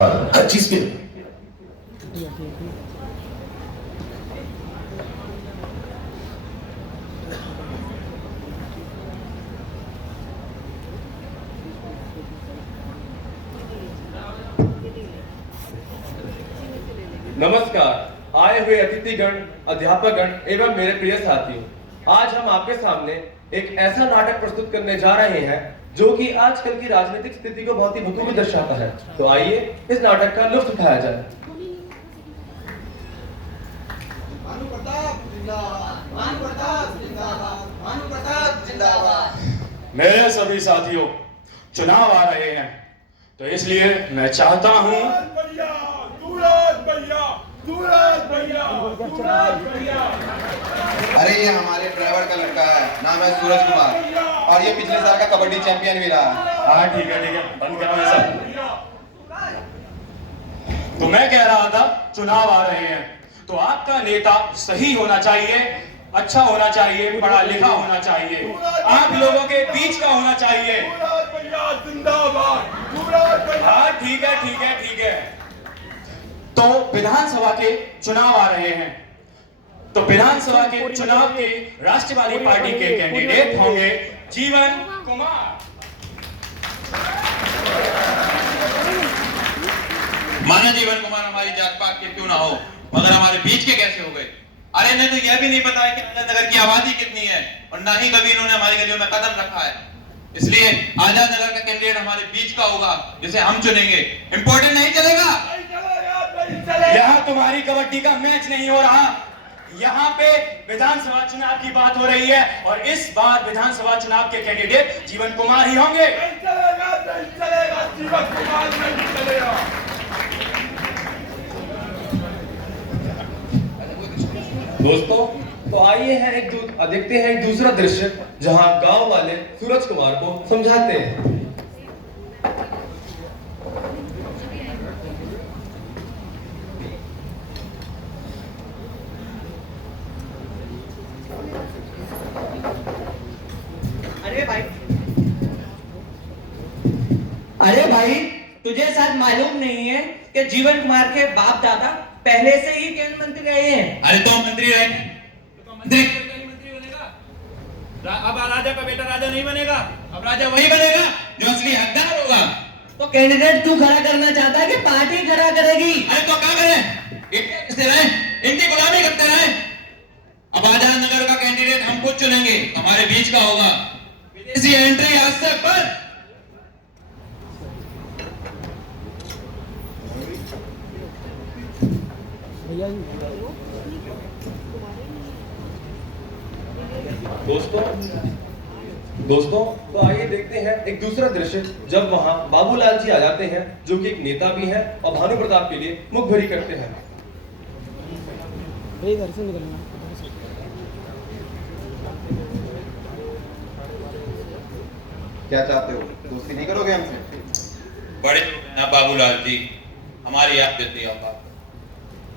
हर चीज पे। नमस्कार। आए हुए अतिथिगण, अध्यापकगण एवं मेरे प्रिय साथियों, आज हम आपके सामने एक ऐसा नाटक प्रस्तुत करने जा रहे हैं जो कि आजकल की राजनीतिक स्थिति को बहुत ही बखूबी दर्शाता है। तो आइए इस नाटक का लुत्फ उठाया जाए। भानु प्रताप जिंदाबाद, भानु प्रताप जिंदाबाद, भानु प्रताप जिंदाबाद। मेरे सभी साथियों, चुनाव आ रहे हैं तो इसलिए मैं चाहता हूं अरे ये हमारे ड्राइवर का लड़का है, नाम है सूरज कुमार और ये पिछले साल का कबड्डी चैंपियन भी रहा है। हाँ ठीक है, बंद करो ये सब। तो मैं कह रहा था चुनाव आ रहे हैं तो आपका नेता सही होना चाहिए, अच्छा होना चाहिए, पढ़ा लिखा होना चाहिए, आप लोगों के बीच का होना चाहिए। हाँ ठीक है। तो विधानसभा के चुनाव आ रहे हैं तो विधानसभा के चुनाव के राष्ट्रवादी पार्टी के कैंडिडेट होंगे जीवन कुमार। माना जीवन कुमार हमारी जात पात के क्यों ना हो, मगर हमारे बीच के कैसे हो गए? अरे इन्हें तो यह भी नहीं पता है कि आजाद नगर की आबादी कितनी है और ना ही कभी इन्होंने हमारी गलियों में कदम रखा है। इसलिए आजाद नगर का कैंडिडेट हमारे बीच का होगा जिसे हम चुनेंगे। इंपॉर्टेंट नहीं चलेगा। यहाँ तुम्हारी कबड्डी का मैच नहीं हो रहा, यहाँ पे विधानसभा चुनाव की बात हो रही है और इस बार विधानसभा चुनाव के कैंडिडेट जीवन कुमार ही होंगे। दोस्तों, तो आइए देखते हैं एक दूसरा दृश्य जहां गांव वाले सूरज कुमार को समझाते हैं। अरे भाई, तुझे शायद मालूम नहीं है कि जीवन कुमार के बाप दादा पहले से ही केंद्र मंत्री रहे हैं। अरे तो मंत्री रहे तो मंत्री अब राजा का बेटा राजा नहीं बनेगा, अब राजा वही बनेगा जो असली हकदार होगा। तो कैंडिडेट तू खड़ा करना चाहता है कि पार्टी खड़ा करेगी? अरे तो क्या करें, इनसे रहे, इनकी गुलामी करते रहे। अब आजाद नगर का कैंडिडेट हम खुद चुनेंगे, हमारे बीच का होगा। विदेशी एंट्री आज से बंद। दोस्तों, तो आइए देखते हैं एक दूसरा दृश्य जब वहां बाबूलाल जी आ जाते हैं जो कि एक नेता भी हैं और भानु प्रताप के लिए मुखभरी करते हैं। क्या चाहते हो, दोस्ती नहीं करोगे हमसे? बड़े ना बाबूलाल जी, हमारी आप देती होगा।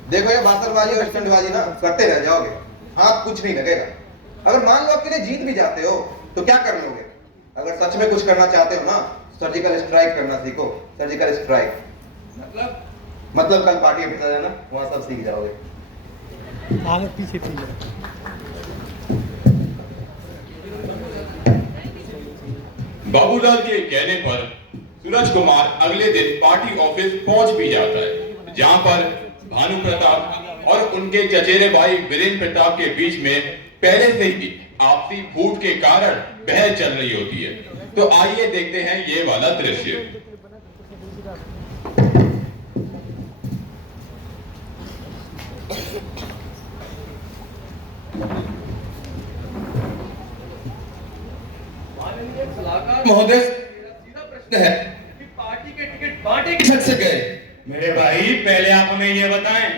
देखो ये बातलबाजी और स्टंटबाजी ना करते रह जाओगे, हाथ कुछ नहीं लगेगा। अगर मान लो आपके लिए जीत भी जाते हो तो क्या कर लोगे? अगर सच में कुछ करना चाहते हो ना, सर्जिकल स्ट्राइक करना सीखो। सर्जिकल स्ट्राइक मतलब कल पार्टी में जाना, वहां सब सीख जाओगे। बाबूलाल के कहने पर सूरज कुमार अगले दिन पार्टी ऑफिस पहुंच भी जाता है, जहां पर भानु प्रताप और उनके चचेरे भाई वीरेंद्र प्रताप के बीच में पहले से ही आपसी फूट के कारण बहस चल रही होती है। तो आइए देखते हैं ये वाला दृश्य। महोदय, सीधा प्रश्न है कि पार्टी के टिकट बांटे किस हक से गए? मेरे भाई, पहले आप हमें ये बताएं,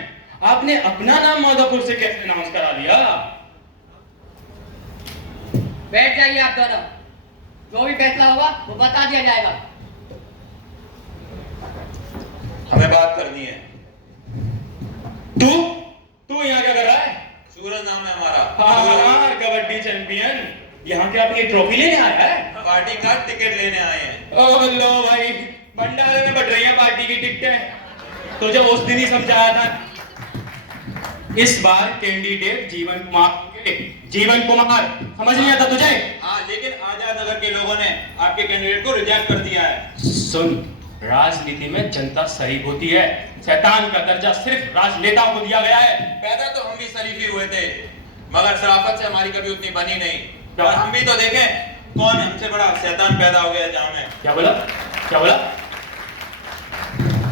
आपने अपना नाम माधोपुर से कैसे अनाउंस करा दिया? बैठ जाइए आप दोनों, जो भी फैसला होगा वो बता दिया जाएगा। हमें बात करनी है। तू यहाँ क्या कर रहा है? सूरज नाम है हमारा। हाँ, कबड्डी चैंपियन। यहाँ क्या अपनी ट्रॉफी लेने आया है? पार्टी का टिकट लेने आए हैं। ओ लो भाई, भंडारे में बढ़ रही है पार्टी की टिकटें। तुझे उस दिन ही समझाया था, इस बार कैंडिडेट जीवन कुमार होंगे। जीवन कुमार, समझ नहीं आता तुझे? हाँ, लेकिन आजाद नगर के लोगों ने आपके कैंडिडेट को रिजेक्ट कर दिया है। सुन, राजनीति में जनता शरीफ होती है, शैतान का दर्जा सिर्फ राजनेताओं को दिया गया है। पैदा तो हम भी शरीफ ही हुए थे, मगर शराफत से हमारी कभी उतनी बनी नहीं। और हम भी तो देखें कौन हमसे बड़ा शैतान पैदा हो गया जहां में। क्या बोला? क्या बोला?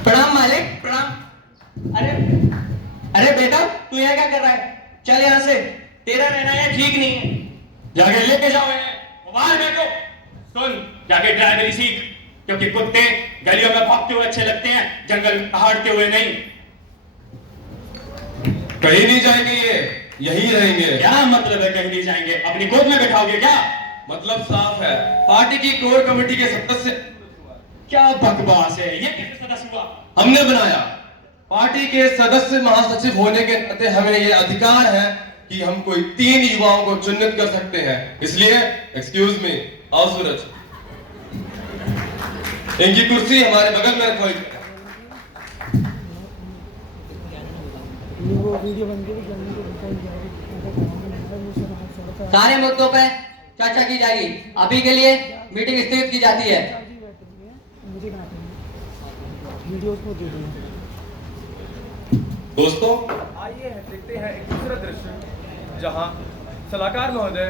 प्रणाम मालिक, प्रणाम। अरे बेटा, तू यहाँ क्या कर रहा है? चल यहाँ से, तेरा रहना यहाँ ठीक नहीं है। जाके लेके जाओ इन्हें, बाहर बैठो। सुन, जाके ड्राइवरी सीख, क्योंकि कुत्ते गलियों में भागते हुए अच्छे लगते हैं, जंगल में दहाड़ते हुए नहीं। कहीं नहीं जाएंगे, ये यहीं रहेंगे। क्या मतलब है कहीं नहीं जाएंगे? अपनी गोद में बैठाओगे क्या? मतलब साफ है, पार्टी की कोर कमेटी के सदस्य। क्या बकवास है ये? कैसे सदस्य हुआ? हमने बनाया। पार्टी के सदस्य महासचिव होने के नाते हमें ये अधिकार है कि हम कोई 3 युवाओं को चुनित कर सकते हैं। इसलिए एक्सक्यूज मी, आओ सूरज, इनकी कुर्सी हमारे बगल में रखवाई। सारे मुद्दों पर चर्चा की जाएगी। अभी के लिए मीटिंग स्थगित की जाती है। दोस्तों, आइए देखते हैं एक दूसरा दृश्य जहां सलाहकार महोदय,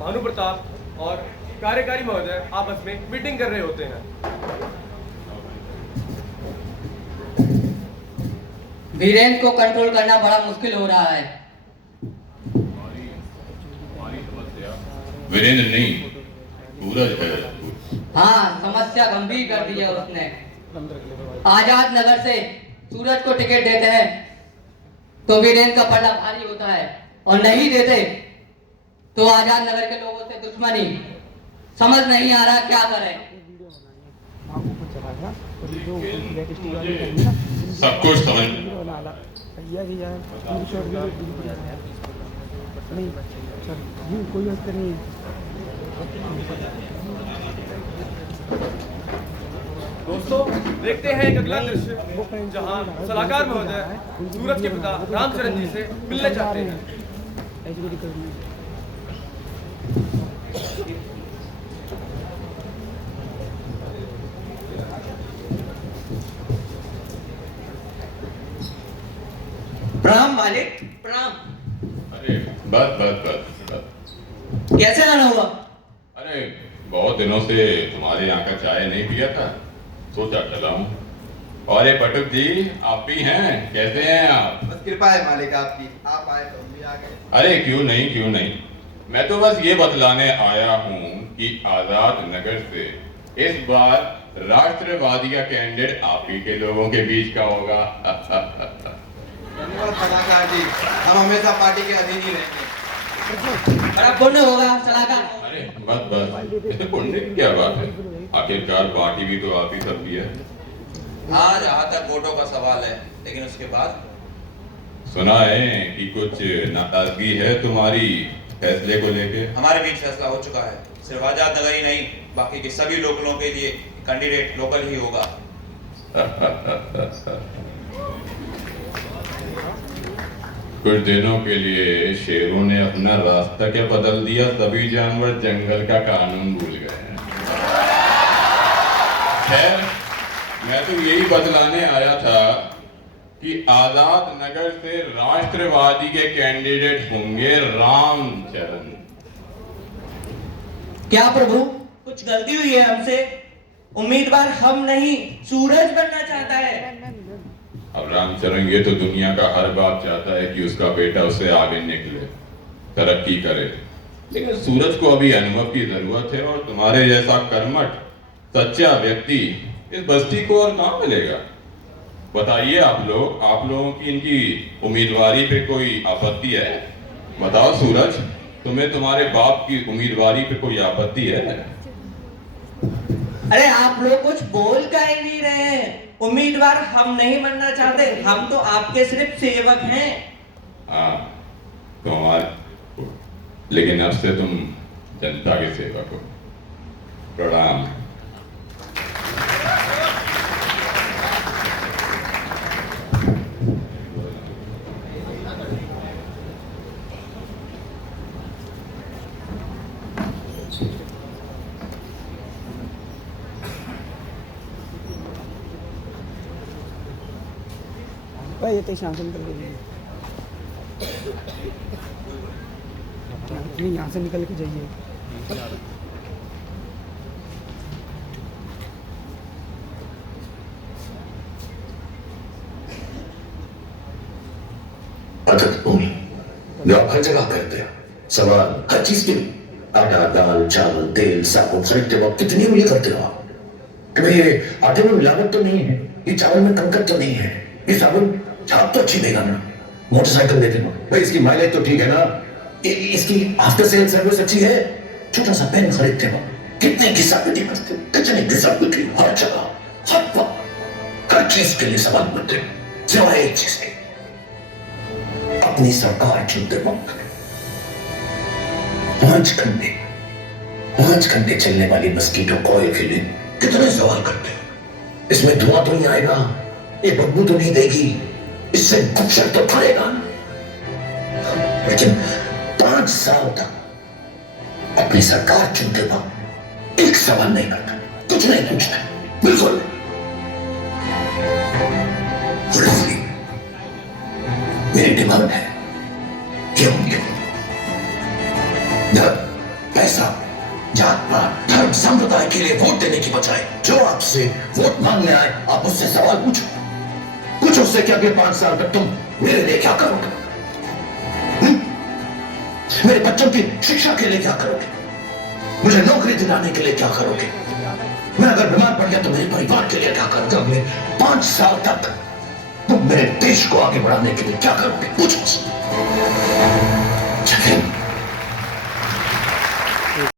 भानु प्रताप और कार्यकारी महोदय आपस में मीटिंग कर रहे होते हैं। वीरेंद्र को कंट्रोल करना बड़ा मुश्किल हो रहा है। वीरेंद्र नहीं, सूरज है। हाँ, समस्या गंभीर कर दी है उसने। आजाद नगर से सूरज को टिकट देते हैं तो वीरेंद्र का पल्ला भारी होता है, और नहीं देते तो आजाद नगर के लोगों से दुश्मनी। समझ नहीं आ रहा क्या करें। सब कुछ समझ। दोस्तों, देखते हैं एक अगला दृश्य जहां सलाहकार महोदय सूरज के पिता रामचरण जी से मिलने चाहते हैं। प्रणाम मालिक, प्रणाम। अरे बस बस बस बस। कैसे आना हुआ? अरे बहुत दिनों से तुम्हारे यहाँ का चाय नहीं पिया था, सोचा चला हूँ। और ये पटुक जी, आप भी हैं? कैसे हैं आप? बस कृपा है मालिक आपकी, आप आए तो हम भी आ गए। अरे क्यों नहीं, क्यों नहीं। मैं तो बस ये बतलाने आया हूँ कि आजाद नगर से इस बार राष्ट्रवादी का कैंडिडेट आप ही के लोगों के बीच का होगा। धन्यवाद सलाहकार जी, हम हमेशा पार्टी के अधीन ही रहेंगे। बड़ा पुण्य होगा सलाहकार। अरे बस बस, इसमें पुण्य की क्या बात है? आखिरकार पार्टी भी तो आप ही सब की है। हाँ, जहाँ तक वोटों का सवाल है, लेकिन उसके बाद सुना है कि कुछ नाराजगी है तुम्हारी फैसले को लेके। हमारे बीच फैसला हो चुका है। सिर्फ आजाद नगर ही नहीं, बाकी के सभी लोकलों के लिए कैंडिडेट लोकल ही होगा। कुछ दिनों के लिए शेरों ने अपना रास्ता क्या बदल दिया, सभी जानवर जंगल का कानून भूल गए हैं। खैर, मैं तो यही बतलाने आया था कि आजाद नगर से राष्ट्रवादी के कैंडिडेट होंगे रामचरण। क्या प्रभु, कुछ गलती हुई है हमसे? उम्मीदवार हम नहीं, सूरज बनना चाहता है। अब रामचरण ये तो दुनिया का हर बाप चाहता है कि उसका बेटा उससे आगे निकले, तरक्की करे, लेकिन सूरज को अभी अनुभव की जरूरत है। और तुम्हारे जैसा कर्मठ सच्चा व्यक्ति इस बस्ती को और कहाँ मिलेगा? बताइए आप लोगों की इनकी उम्मीदवारी पे कोई आपत्ति है? बताओ सूरज, तुम्हें तुम्हारे बाप की उम्मीदवारी पे कोई आपत्ति है? अरे आप लोग कुछ बोल का ही नहीं रहे हैं। उम्मीदवार हम नहीं बनना चाहते, हम तो आपके सिर्फ सेवक हैं। हाँ, तुम्हारे, लेकिन अब से तुम जनता के सेवक हो। प्रणाम। भाई ये तो यहाँ से निकल के जाइए, नहीं यहाँ से निकल के जाइए। आदत भूमि जो आप हर जगह करते हो, सवाल हर चीज के लिए, आटा दाल चावल तेल साबुन खरीदते वक्त कितनी उंगली करते हो आप कि भाई ये आटे में मिलावट तो नहीं है, ये चावल में कंकड़ तो नहीं है, ये साबुन छाप तो अच्छी देगा ना, मोटरसाइकिल देते हो भाई इसकी माइलेज तो ठीक है ना, इसकी आफ्टर सेल सर्विस अच्छी है, छोटा सा पेन खरीदते हो कितने घिसापिटी करते हो, कितने घिसापिटी हर जगह हर वक्त हर चीज के लिए सवाल करते हो, सिवाय एक चीज के, अपनी सरकार चुनते वक्त 5 घंटे चलने वाली मस्कीटो कॉइल के लिए कितने सवाल करते हो, इसमें धुआं तो नहीं आएगा, ये बदबू तो नहीं देगी, इससे मच्छर तो फड़ेगा, लेकिन 5 साल तक अपनी सरकार चुनते वक्त एक सवाल नहीं करता, कुछ नहीं पूछता, बिल्कुल। और इसलिए मेरी डिमांड है कि उनके धर्म पैसा जात पात धर्म संप्रदाय के लिए वोट देने की बजाय जो आपसे वोट मांगने आए आप उससे सवाल पूछो, पूछो उससे कि अगले 5 साल तक तुम मेरे लिए क्या करोगे, मेरे बच्चों की शिक्षा के लिए क्या करोगे, मुझे नौकरी दिलाने के लिए क्या करोगे, मैं अगर बीमार पड़ गया तो मेरे परिवार के लिए क्या करोगे, अगले 5 साल तक तुम मेरे देश को आगे बढ़ाने के लिए क्या करोगे, पूछो।